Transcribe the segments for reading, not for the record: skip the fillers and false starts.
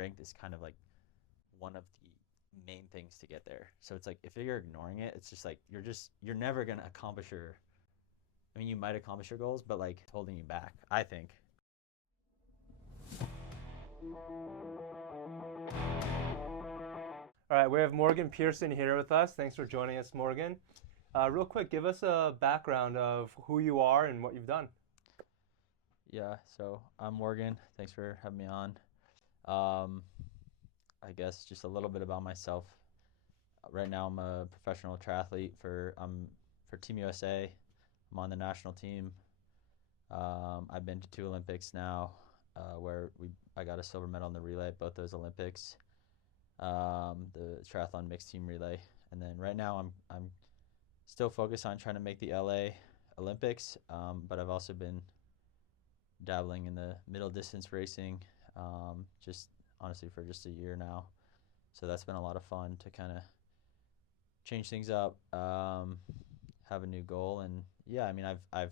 strength is kind of like one of the main things to get there. So it's like if you're ignoring it, it's just like you're never gonna accomplish your. I mean, you might accomplish your goals, but like it's holding you back, I think. All right, we have Morgan Pearson here with us. Thanks for joining us, Morgan. Real quick, give us a background of who you are and what you've done. Yeah, so I'm Morgan. Thanks for having me on. Um, I guess just a little bit about myself. Right now, I'm a professional triathlete for Team USA. I'm on the national team. I've been to 2 Olympics now, where I got a silver medal in the relay at both those Olympics. The triathlon mixed team relay, and then right now I'm still focused on trying to make the LA Olympics, but I've also been dabbling in the middle distance racing, just honestly for just a year now. So that's been a lot of fun to kind of change things up, have a new goal, and yeah, I mean I've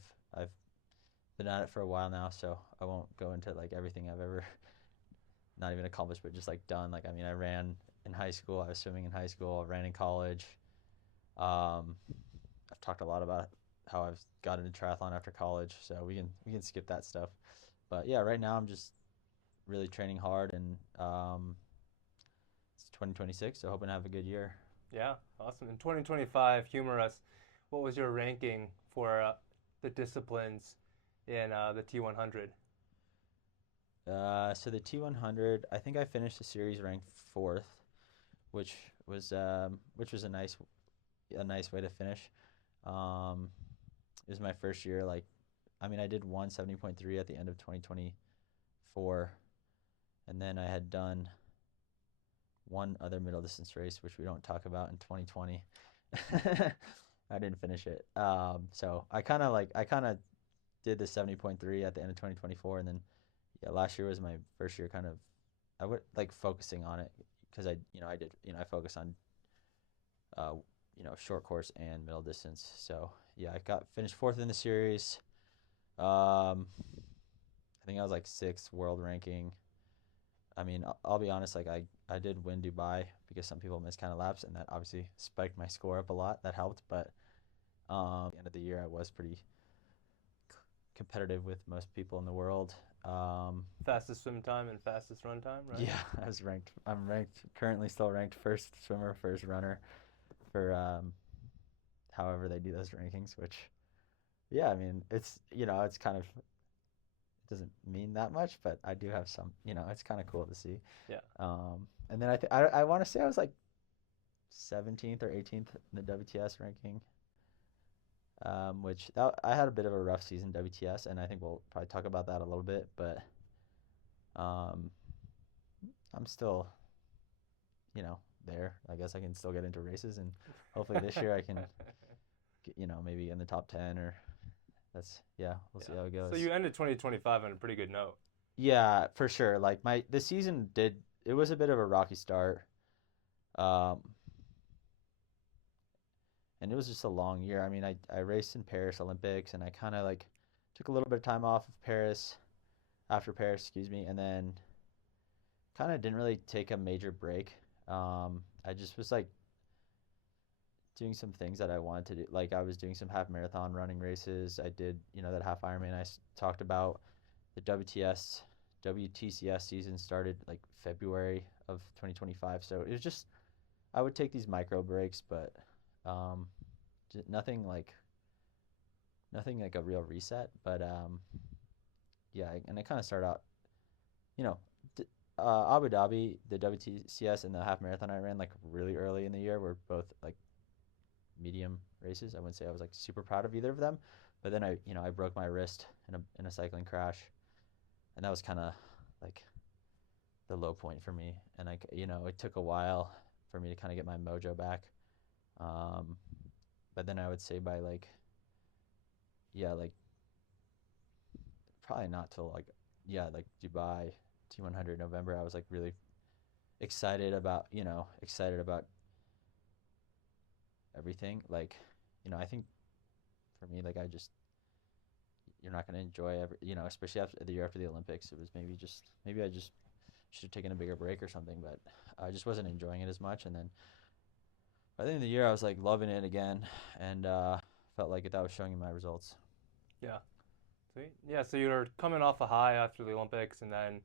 been at it for a while now, so I won't go into like everything I've ever not even accomplished, but just like done. Like I mean, I ran in high school, I was swimming in high school, I ran in college. I've talked a lot about how I've got into triathlon after college, so we can skip that stuff. But yeah, right now I'm just really training hard, and it's 2026, so hoping to have a good year. Yeah, awesome. In 2025, humor us. What was your ranking for the disciplines in the T100? So the T100, I think I finished the series ranked fourth, which was a nice way to finish. Um, it was my first year. Like, I mean, I did 170.3 at the end of 2024, and then I had done one other middle distance race, which we don't talk about, in 2020. I didn't finish it. So I kind of did the 70.3 at the end of 2024, and then yeah, last year was my first year kind of I would like focusing on it because I focus on uh, short course and middle distance. So yeah, I got finished fourth in the series. I think I was like sixth world ranking. I mean, I'll be honest, like I did win Dubai because some people missed kind of laps, and that obviously spiked my score up a lot. That helped, but at the end of the year, I was pretty competitive with most people in the world. Fastest swim time and fastest run time, right? Yeah, I'm ranked, currently still ranked first swimmer, first runner for however they do those rankings, which, yeah, I mean, it's kind of, it doesn't mean that much, but I do have some, it's kind of cool to see. Yeah. And then I want to say I was like 17th or 18th in the WTS ranking, which I had a bit of a rough season WTS, and I think we'll probably talk about that a little bit, but um, I'm still, there. I guess I can still get into races, and hopefully this year I can, maybe in the top 10 or yeah, we'll see Yeah. how it So goes. you ended 2025 on a pretty good note. Yeah, for sure. Like the season it was a bit of a rocky start. Um, and it was just a long year. I mean, I raced in Paris Olympics, and I kind of like took a little bit of time off of Paris after Paris, excuse me, and then kind of didn't really take a major break. I just was like doing some things that I wanted to do. Like I was doing some half marathon running races. I did, that half Ironman talked about. The WTCS season started like February of 2025. So it was just I would take these micro breaks, but um, nothing like a real reset. But yeah, and I kind of started out, you know, d- Abu Dhabi, the WTCS and the half marathon I ran like really early in the year were both like medium races. I wouldn't say I was like super proud of either of them, but then I broke my wrist in a cycling crash, and that was kind of like the low point for me. And it took a while for me to kind of get my mojo back. Um, but then I would say by like, yeah, like probably not till like, yeah, like Dubai T100 November, I was like really excited about everything. Like, I think for me, like you're not going to enjoy especially after the year after the Olympics. It was maybe I just should have taken a bigger break or something, but I just wasn't enjoying it as much. And then by the end of the year, I was like loving it again, and felt like that was showing in my results. Yeah. Sweet. Yeah. So you're coming off a high after the Olympics, and then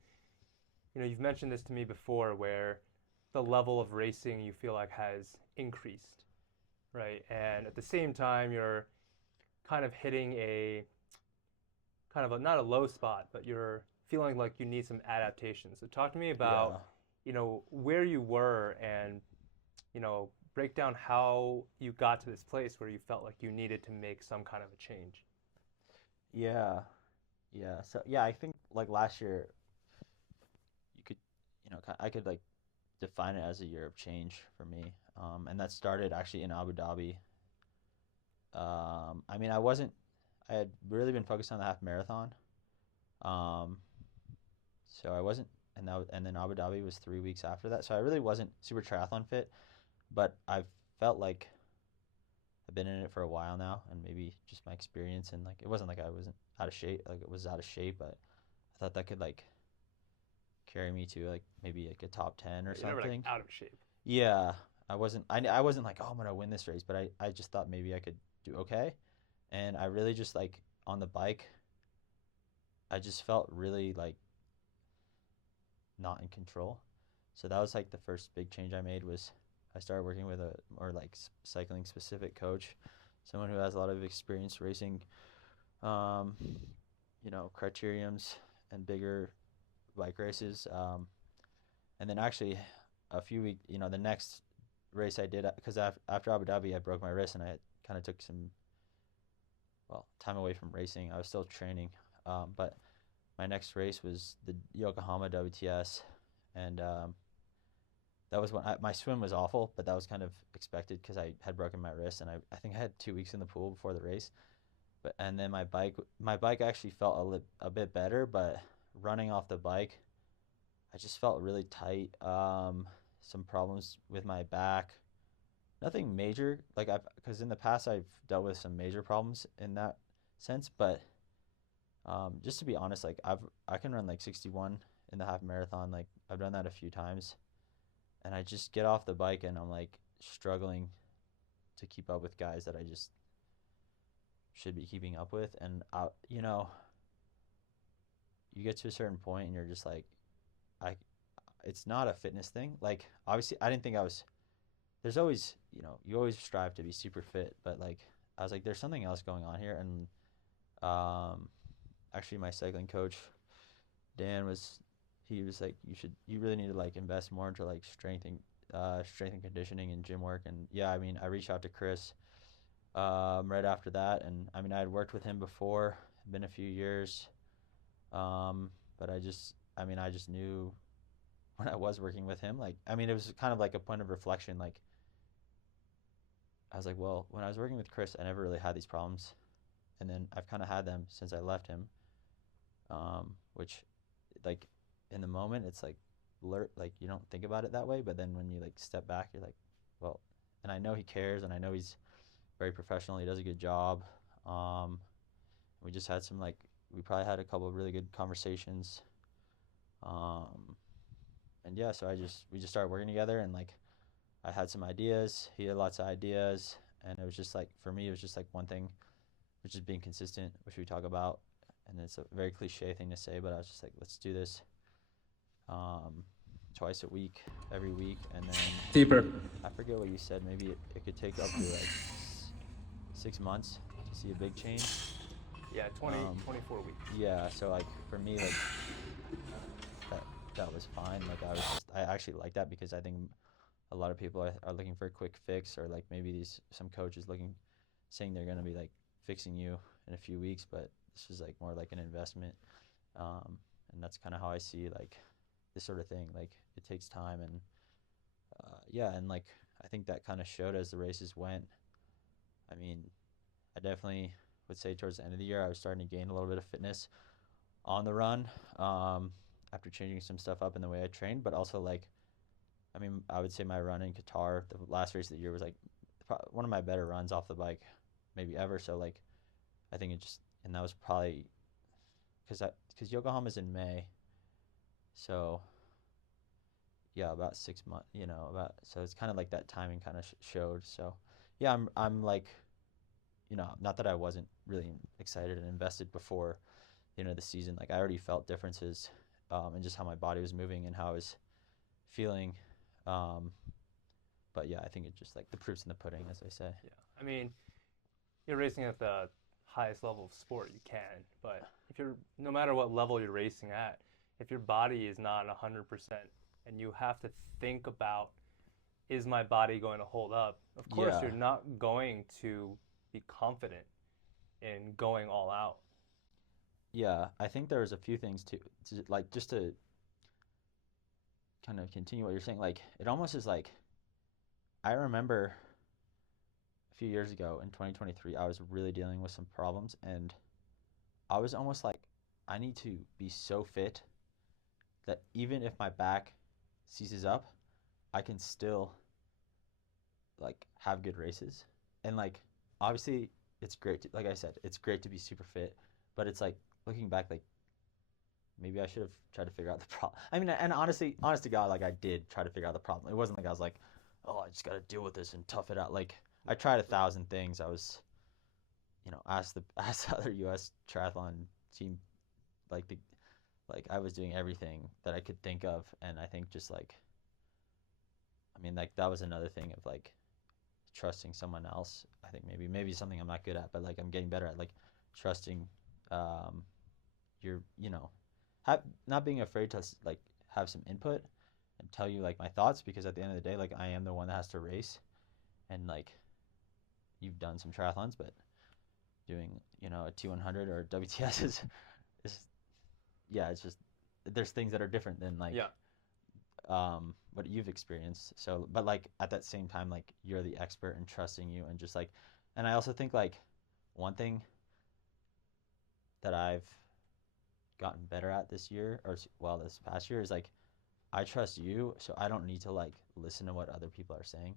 you've mentioned this to me before, where the level of racing you feel like has increased, right? And at the same time, you're kind of hitting a not a low spot, but you're feeling like you need some adaptation. So talk to me about, Yeah. where you were and, break down how you got to this place where you felt like you needed to make some kind of a change. Yeah. Yeah. So yeah, I think like last year, you could, I could like define it as a year of change for me. And that started actually in Abu Dhabi. I mean, I had really been focused on the half marathon. Um, so I wasn't, and then Abu Dhabi was 3 weeks after that. So I really wasn't super triathlon fit, but I felt like I've been in it for a while now, and maybe just my experience, and like it wasn't like I wasn't out of shape, like it was out of shape, but I thought that could like carry me to like maybe like a top 10 or You're never like something. out of shape. Yeah, I wasn't like, oh, I'm gonna win this race, but I just thought maybe I could do okay. And I really just like on the bike, I just felt really like not in control. So that was like the first big change I made was I started working with a more like cycling specific coach, someone who has a lot of experience racing, um, criteriums and bigger bike races. And then actually a few weeks, the next race I did, because after Abu Dhabi, I broke my wrist and I kind of took some, well, time away from racing. I was still training, but my next race was the Yokohama WTS, and that was when my swim was awful, but that was kind of expected because I had broken my wrist, and I think I had 2 weeks in the pool before the race. And then my bike actually felt a bit better, but running off the bike, I just felt really tight. Some problems with my back. Nothing major, like because in the past I've dealt with some major problems in that sense, but just to be honest, like I can run like 61 in the half marathon. Like I've done that a few times, and I just get off the bike and I'm like struggling to keep up with guys that I just should be keeping up with. And you get to a certain point and you're just like, I, it's not a fitness thing. Like obviously, I didn't think I was. There's always, you always strive to be super fit, but like I was like, there's something else going on here. And actually, my cycling coach, Dan, he was like, you really need to like invest more into like strength and conditioning and gym work. And yeah, I mean, I reached out to Chris right after that, and I mean, I had worked with him before, been a few years, but I just knew when I was working with him, like, I mean, it was kind of like a point of reflection. Like, I was like, well, when I was working with Chris, I never really had these problems, and then I've kind of had them since I left him, which, like, in the moment, it's like, like you don't think about it that way, but then when you like step back, you're like, well, and I know he cares, and I know he's very professional. He does a good job. Um, we just had we probably had a couple of really good conversations. Um, and yeah, so we just started working together, and like I had some ideas. He had lots of ideas, and it was just like for me, it was just like one thing, which is being consistent, which we talk about, and it's a very cliche thing to say, but I was just like, let's do this, twice a week, every week, and then Deeper. I forget what you said. Maybe it could take up to like 6 months to see a big change. Yeah, 24 weeks. Yeah, so like for me, like that that was fine. Like I actually like that because I think a lot of people are looking for a quick fix, or like maybe some coaches saying they're gonna be like fixing you in a few weeks, but this is like more like an investment, and that's kind of how I see like this sort of thing. Like it takes time, and yeah, and like I think that kind of showed as the races went. I mean, I definitely would say towards the end of the year I was starting to gain a little bit of fitness on the run, after changing some stuff up in the way I trained, but also like I mean, I would say my run in Qatar, the last race of the year, was like one of my better runs off the bike, maybe ever. So like, I think and that was probably because Yokohama's in May, so yeah, about 6 months, about, so it's kind of like that timing kind of showed. So yeah, I'm like, not that I wasn't really excited and invested before, the season. Like I already felt differences, in just how my body was moving and how I was feeling. Um, but yeah, I think it's just like the proof's in the pudding, as I say. Yeah. I mean, you're racing at the highest level of sport you can, but if you're no matter what level you're racing at, if your body is not 100% and you have to think about, is my body going to hold up? Of course, Yeah, you're not going to be confident in going all out. yeah. I think there's a few things to like, just to kind of continue what you're saying. Like it almost is like, I remember a few years ago in 2023, I was really dealing with some problems, and I was almost like, I need to be so fit that even if my back seizes up, I can still like have good races. And like obviously it's great to, like I said, it's great to be super fit, but it's like looking back, like maybe I should have tried to figure out the problem. I mean, and honestly, honest to God, like I did try to figure out the problem. It wasn't like I was like, oh, I just got to deal with this and tough it out. Like I tried 1,000 things. I was, asked the asked the other U.S. triathlon team, like the like I was doing everything that I could think of, and I think just like, I mean, like that was another thing of like trusting someone else. I think maybe something I'm not good at, but like I'm getting better at, like trusting, um, your, have, not being afraid to like have some input and tell you like my thoughts, because at the end of the day, like I am the one that has to race, and like you've done some triathlons, but doing, a T100 or WTS is yeah, it's just, there's things that are different than like, Yeah. what you've experienced. So, but like at that same time, like you're the expert and trusting you, and just like, and I also think like one thing that I've gotten better at this year, or well, this past year, is like I trust you, so I don't need to like listen to what other people are saying.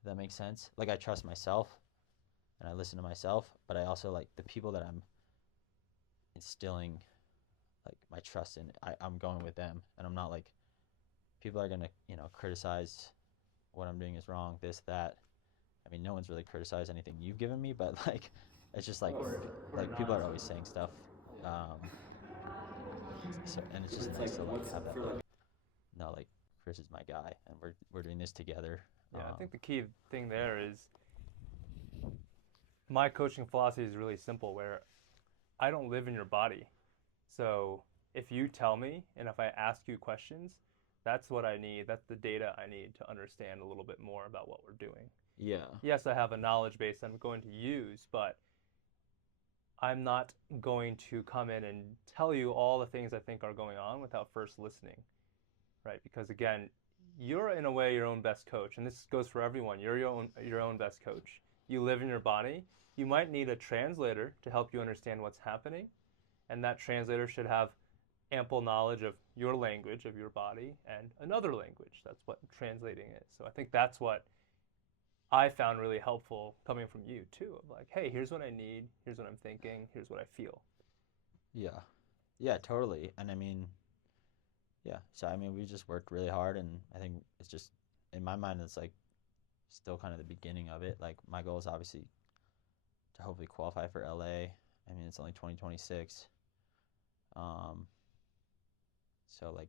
If that makes sense. Like I trust myself and I listen to myself, but I also like the people that I'm instilling like my trust in. I'm going with them, and I'm not like, people are gonna, criticize what I'm doing is wrong, this, that. I mean, no one's really criticized anything you've given me, but like, it's just like, people are always saying stuff. Um, so, and it's just nice to like have that, like, no, like Chris is my guy, and we're doing this together. Yeah, I think the key thing there is my coaching philosophy is really simple where I don't live in your body. So if you tell me and if I ask you questions, that's what I need. That's the data I need to understand a little bit more about what we're doing. Yeah, Yes, I have a knowledge base I'm going to use, but I'm not going to come in and tell you all the things I think are going on without first listening, right? Because again, you're in a way your own best coach, and this goes for everyone. You're your own best coach. You live in your body. You might need a translator to help you understand what's happening, and that translator should have ample knowledge of your language, of your body, and another language. That's what translating is. So I think that's what I found really helpful coming from you too. Of like, hey, here's what I need. Here's what I'm thinking. Here's what I feel. yeah, yeah, totally. And I mean, yeah. So I mean, we just worked really hard, and I think it's just, in my mind, it's like still kind of the beginning of it. Like my goal is obviously to hopefully qualify for LA. I mean, it's only 2026. Um, so like,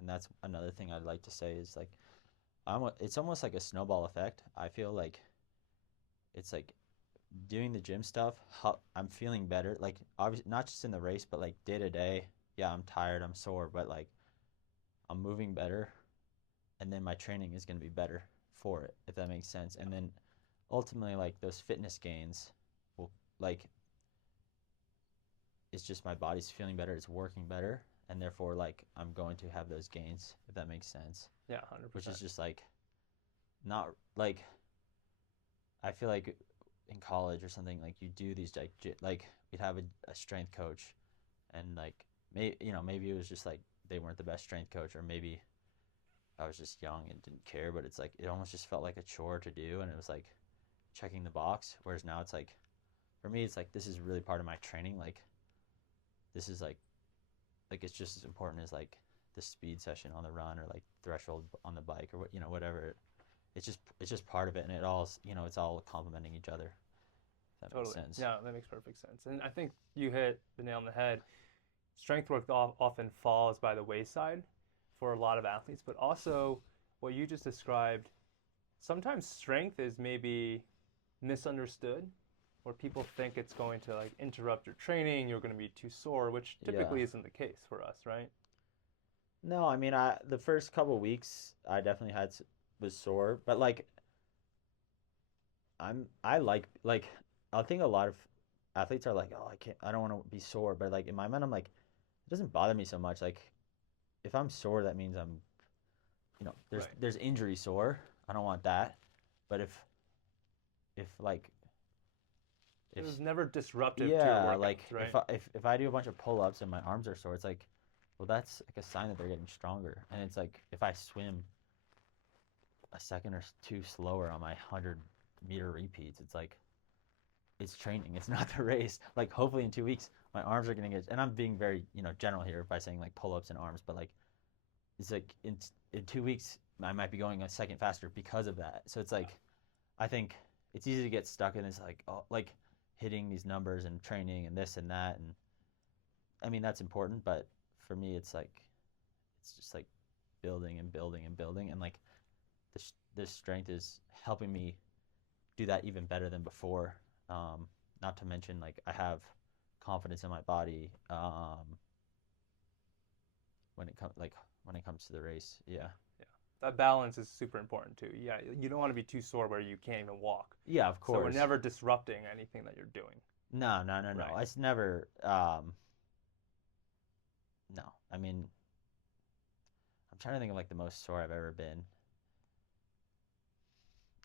and that's another thing I'd like to say is like, it's almost like a snowball effect. I feel like it's like doing the gym stuff. I'm feeling better. Like obviously not just in the race, but like day to day. Yeah, I'm tired, I'm sore, but like I'm moving better, and then my training is going to be better for it, if that makes sense. And then ultimately, like those fitness gains will, like, it's just my body's feeling better, it's working better, and therefore like I'm going to have those gains, if that makes sense. Yeah, Which is 100%. just like, not like, I feel like in college or something, like you do these like we'd have a strength coach, and like maybe it was just like they weren't the best strength coach, or maybe I was just young and didn't care, but it's like it almost just felt like a chore to do, and it was like checking the box. Whereas now it's like, for me, it's like this is really part of my training. Like this is like it's just as important as like the speed session on the run or like threshold on the bike or what, whatever. It's just part of it, and it's all complementing each other. If that makes Totally. sense. No, that makes perfect sense. And I think you hit the nail on the head. Strength work often falls by the wayside for a lot of athletes, but also what you just described, sometimes strength is maybe misunderstood, where people think it's going to like interrupt your training, you're going to be too sore, which Yeah. typically isn't the case for us, right? No, I mean, the first couple weeks I definitely was sore, but like I like I think a lot of athletes are like, oh, I don't want to be sore, but like in my mind I'm like, it doesn't bother me so much. Like if I'm sore, that means I'm, there's Right. there's injury sore. I don't want that. But if like It if was never disruptive to your yeah, like workouts, right? if I do a bunch of pull-ups and my arms are sore, it's like, well, that's like a sign that they're getting stronger. And it's like if I swim a second or two slower on my 100-meter repeats, it's like it's training. It's not the race. Like hopefully in 2 weeks my arms are gonna get. And I'm being very general here by saying like pull-ups and arms, but like it's like in 2 weeks I might be going a second faster because of that. So it's like I think it's easy to get stuck in this like, oh, like hitting these numbers and training and this and that, and I mean that's important, but for me it's just like building and building and building, and like this strength is helping me do that even better than before. Not to mention like I have confidence in my body when it comes to the race. Yeah. Yeah. That balance is super important too. Yeah, you don't want to be too sore where you can't even walk. Yeah, of So we're course. never disrupting anything that you're doing. No, no, no, no. Right. It's never. No, I mean, I'm trying to think of like the most sore I've ever been.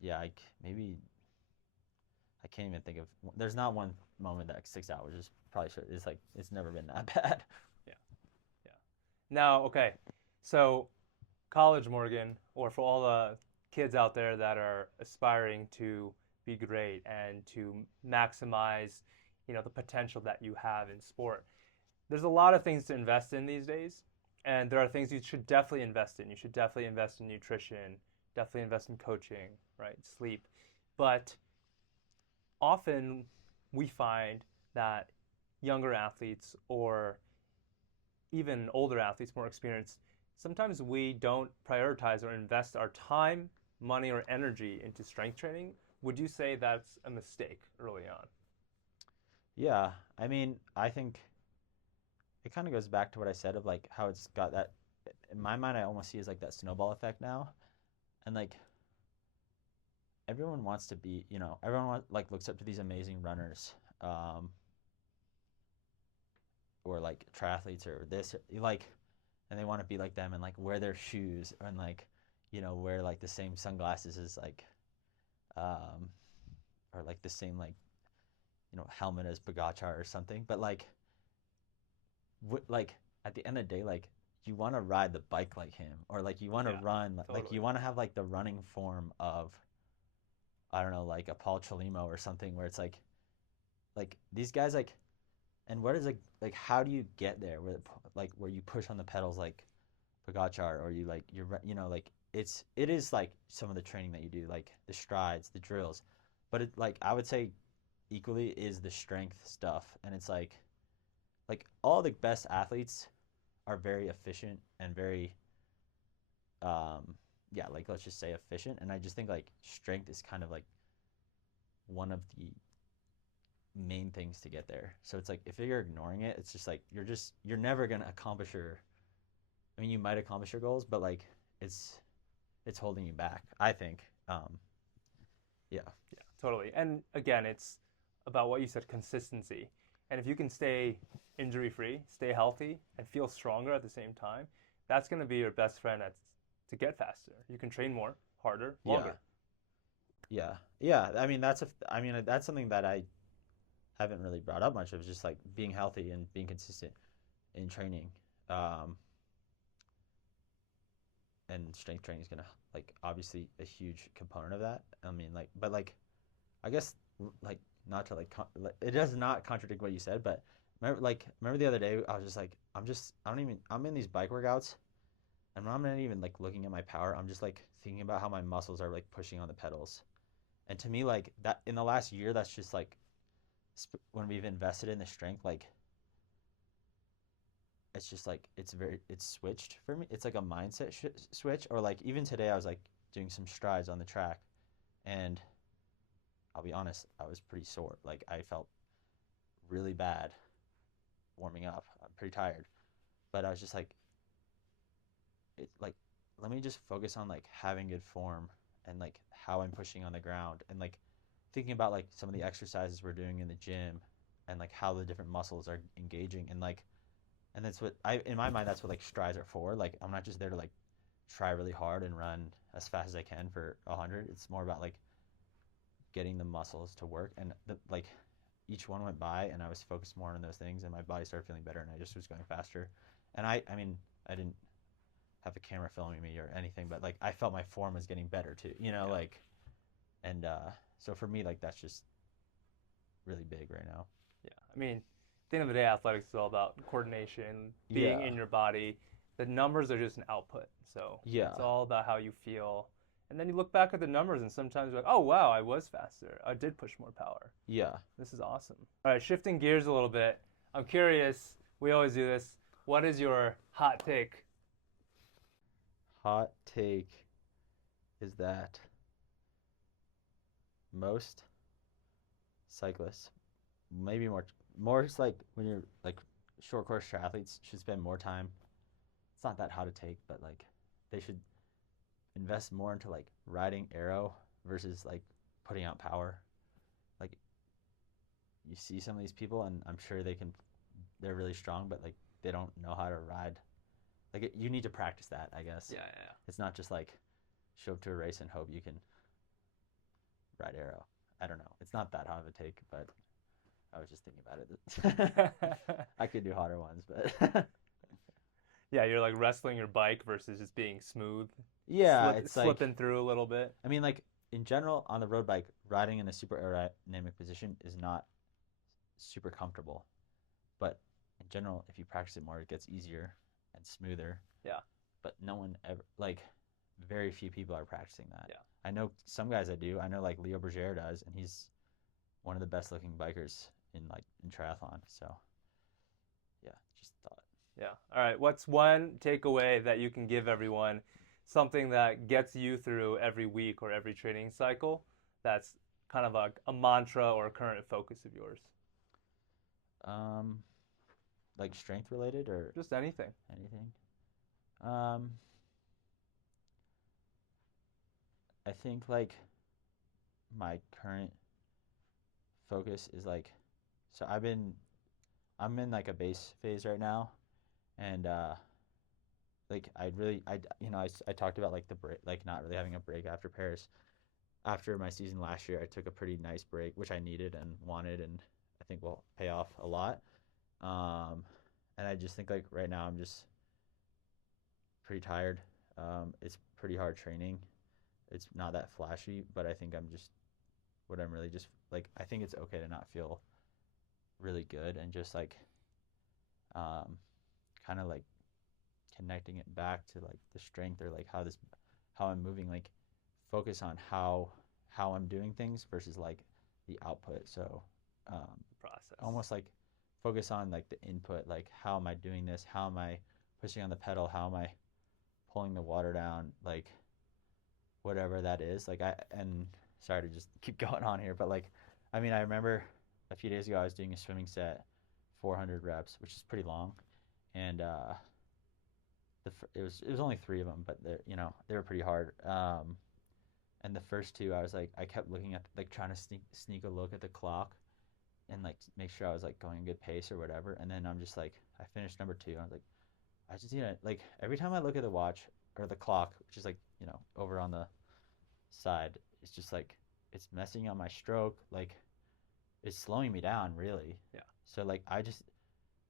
Yeah, maybe I can't even think of. There's not one moment that sticks out, which is probably sure. It's like it's never been that bad. Yeah. Yeah. Now, okay. So college Morgan, or for all the kids out there that are aspiring to be great and to maximize, the potential that you have in sport. There's a lot of things to invest in these days, and there are things you should definitely invest in. You should definitely invest in nutrition, definitely invest in coaching, right? Sleep. But often we find that younger athletes or even older athletes, more experienced, sometimes we don't prioritize or invest our time, money, or energy into strength training. Would you say that's a mistake early on? Yeah, I mean, I think it kind of goes back to what I said of like how it's got that. In my mind, I almost see as like that snowball effect now, and like everyone wants to be, like looks up to these amazing runners, um, or like triathletes or this, like, and they want to be like them and like wear their shoes and like, wear like the same sunglasses as like, um, or like the same like, helmet as Pogacar or something. But like, like at the end of the day, like you want to ride the bike like him, or like you want to Yeah, run, like totally. you want to have like the running form of, I don't know, like a Paul Chelimo or something, where it's like these guys like, and what is like how do you get there where like where you push on the pedals like Pogacar, or you like like it is like some of the training that you do, like the strides, the drills, but it like I would say equally is the strength stuff, and it's like all the best athletes are very efficient and very yeah, like let's just say efficient, and I just think like strength is kind of like one of the main things to get there. So it's like if you're ignoring it, it's just like you're never gonna accomplish your. I mean, you might accomplish your goals, but like it's it's holding you back, I think. Yeah, Yeah, totally. And again, it's about what you said, consistency. And if you can stay injury free, stay healthy, and feel stronger at the same time, that's going to be your best friend to get faster. You can train more, harder, yeah, longer. yeah, yeah. I mean that's something that I haven't really brought up much of, just like being healthy and being consistent in training. Um, and strength training is gonna like obviously a huge component of that. I mean, like, but like, I guess like not to it does not contradict what you said, but remember the other day I was just like, I don't even, I'm in these bike workouts, I'm not even like looking at my power. I'm just like thinking about how my muscles are like pushing on the pedals. And to me, like that in the last year, that's just like when we've invested in the strength, like it's just like it's switched for me. It's like a mindset switch. Or like even today, I was like doing some strides on the track, and I'll be honest, I was pretty sore. Like I felt really bad warming up. I'm pretty tired, but I was just like, like let me just focus on like having good form and like how I'm pushing on the ground and like thinking about like some of the exercises we're doing in the gym and like how the different muscles are engaging and like and that's what I in my mind that's what like strides are for. Like I'm not just there to like try really hard and run as fast as I can for 100. It's more about like getting the muscles to work and like each one went by and I was focused more on those things and my body started feeling better and I just was going faster. And I mean I didn't have a camera filming me or anything, but like I felt my form was getting better too, Yeah. like and so for me like that's just really big right now. Yeah. I mean, at the end of the day, athletics is all about coordination, being Yeah. in your body. The numbers are just an output. So it's Yeah. all about how you feel. And then you look back at the numbers, and sometimes you're like, oh, wow, I was faster. I did push more power. Yeah. This is awesome. All right, shifting gears a little bit. I'm curious, we always do this. What is your hot take? Hot take is that most cyclists, maybe more just like when you're like short course triathletes should spend more time. It's not that hot a take, but like they should invest more into like riding aero versus like putting out power. Like you see some of these people and I'm sure they're really strong, but like they don't know how to ride. Like you need to practice that, I guess. Yeah, yeah. It's not just like show up to a race and hope you can ride aero. I don't know. It's not that hot of a take, but I was just thinking about it. I could do hotter ones, but Yeah, you're like wrestling your bike versus just being smooth, yeah, it's like slipping through a little bit. I mean, like in general, on the road bike, riding in a super aerodynamic position is not super comfortable. But in general, if you practice it more, it gets easier and smoother. Yeah. But no one ever like very few people are practicing that. Yeah. I know some guys that do. I know like Leo Berger does, and he's one of the best looking bikers in triathlon. So yeah, just thought. Yeah. All right. What's one takeaway that you can give everyone? Something that gets you through every week or every training cycle that's kind of a mantra or a current focus of yours? Um, like strength related or Just anything. anything. Um, I think like my current focus is like, so I'm in like a base phase right now, and like I talked about like the break, like not really having a break after Paris. After my season last year, I took a pretty nice break, which I needed and wanted, and I think will pay off a lot. Um, and I just think like right now I'm just pretty tired. It's pretty hard training. It's not that flashy, but I think I'm really just like I think it's okay to not feel really good and just like um, kind of like connecting it back to like the strength or like how I'm moving, like focus on how I'm doing things versus like the output. So Process. almost like focus on like the input, like how am I doing this? How am I pushing on the pedal? How am I pulling the water down? Like whatever that is. Like and sorry to just keep going on here, but like I mean I remember a few days ago I was doing a swimming set, 400 reps, which is pretty long, and it was only three of them, but they were pretty hard. And the first two, I was like, I kept looking at like trying to sneak a look at the clock, and like make sure I was like going a good pace or whatever. And then I'm just like, I finished number two. And I was like, I just need to like every time I look at the watch or the clock, which is like over on the side, it's just like it's messing on my stroke. Like it's slowing me down really. Yeah. So like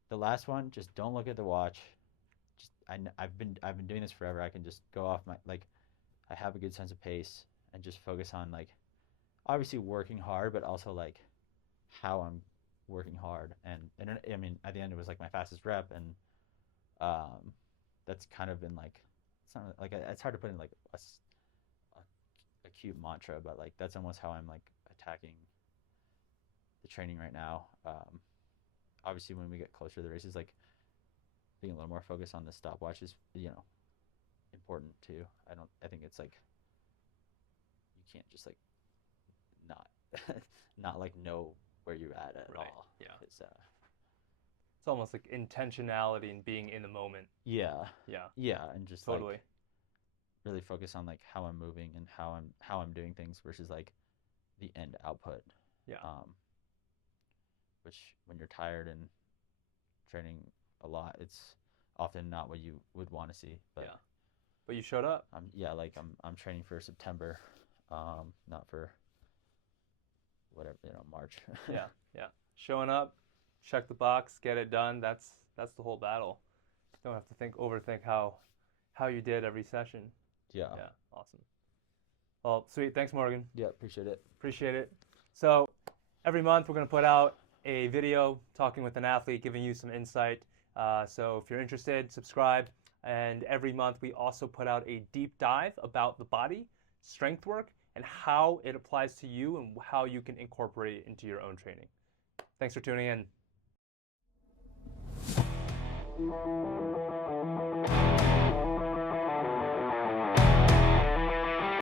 the last one, just don't look at the watch. Just I've been doing this forever. I can just go off my like I have a good sense of pace and just focus on like obviously working hard, but also like how I'm working hard. And I mean at the end it was like my fastest rep, and that's kind of been like it's not like it's hard to put in like a cute mantra, but like that's almost how I'm like attacking the training right now. Obviously, when we get closer to the races, like being a little more focused on the stopwatch is, important too. I think it's like you can't just like not not like know where you're at Right. all. Yeah. It's It's almost like intentionality and being in the moment. yeah, Yeah, and just totally. like really focus on like how I'm moving and how I'm doing things versus like the end output. Yeah. Which when you're tired and training a lot, it's often not what you would want to see. But Yeah. But you showed up. like I'm training for September, not for whatever, March. Yeah. Showing up, check the box, get it done. That's the whole battle. Don't have to overthink how you did every session. Yeah. Yeah. Awesome. Well, sweet. Thanks, Morgan. Yeah, appreciate it. Appreciate it. So every month we're going to put out a video talking with an athlete, giving you some insight. So if you're interested, subscribe. And every month we also put out a deep dive about the body, strength work, and how it applies to you and how you can incorporate it into your own training. Thanks for tuning in.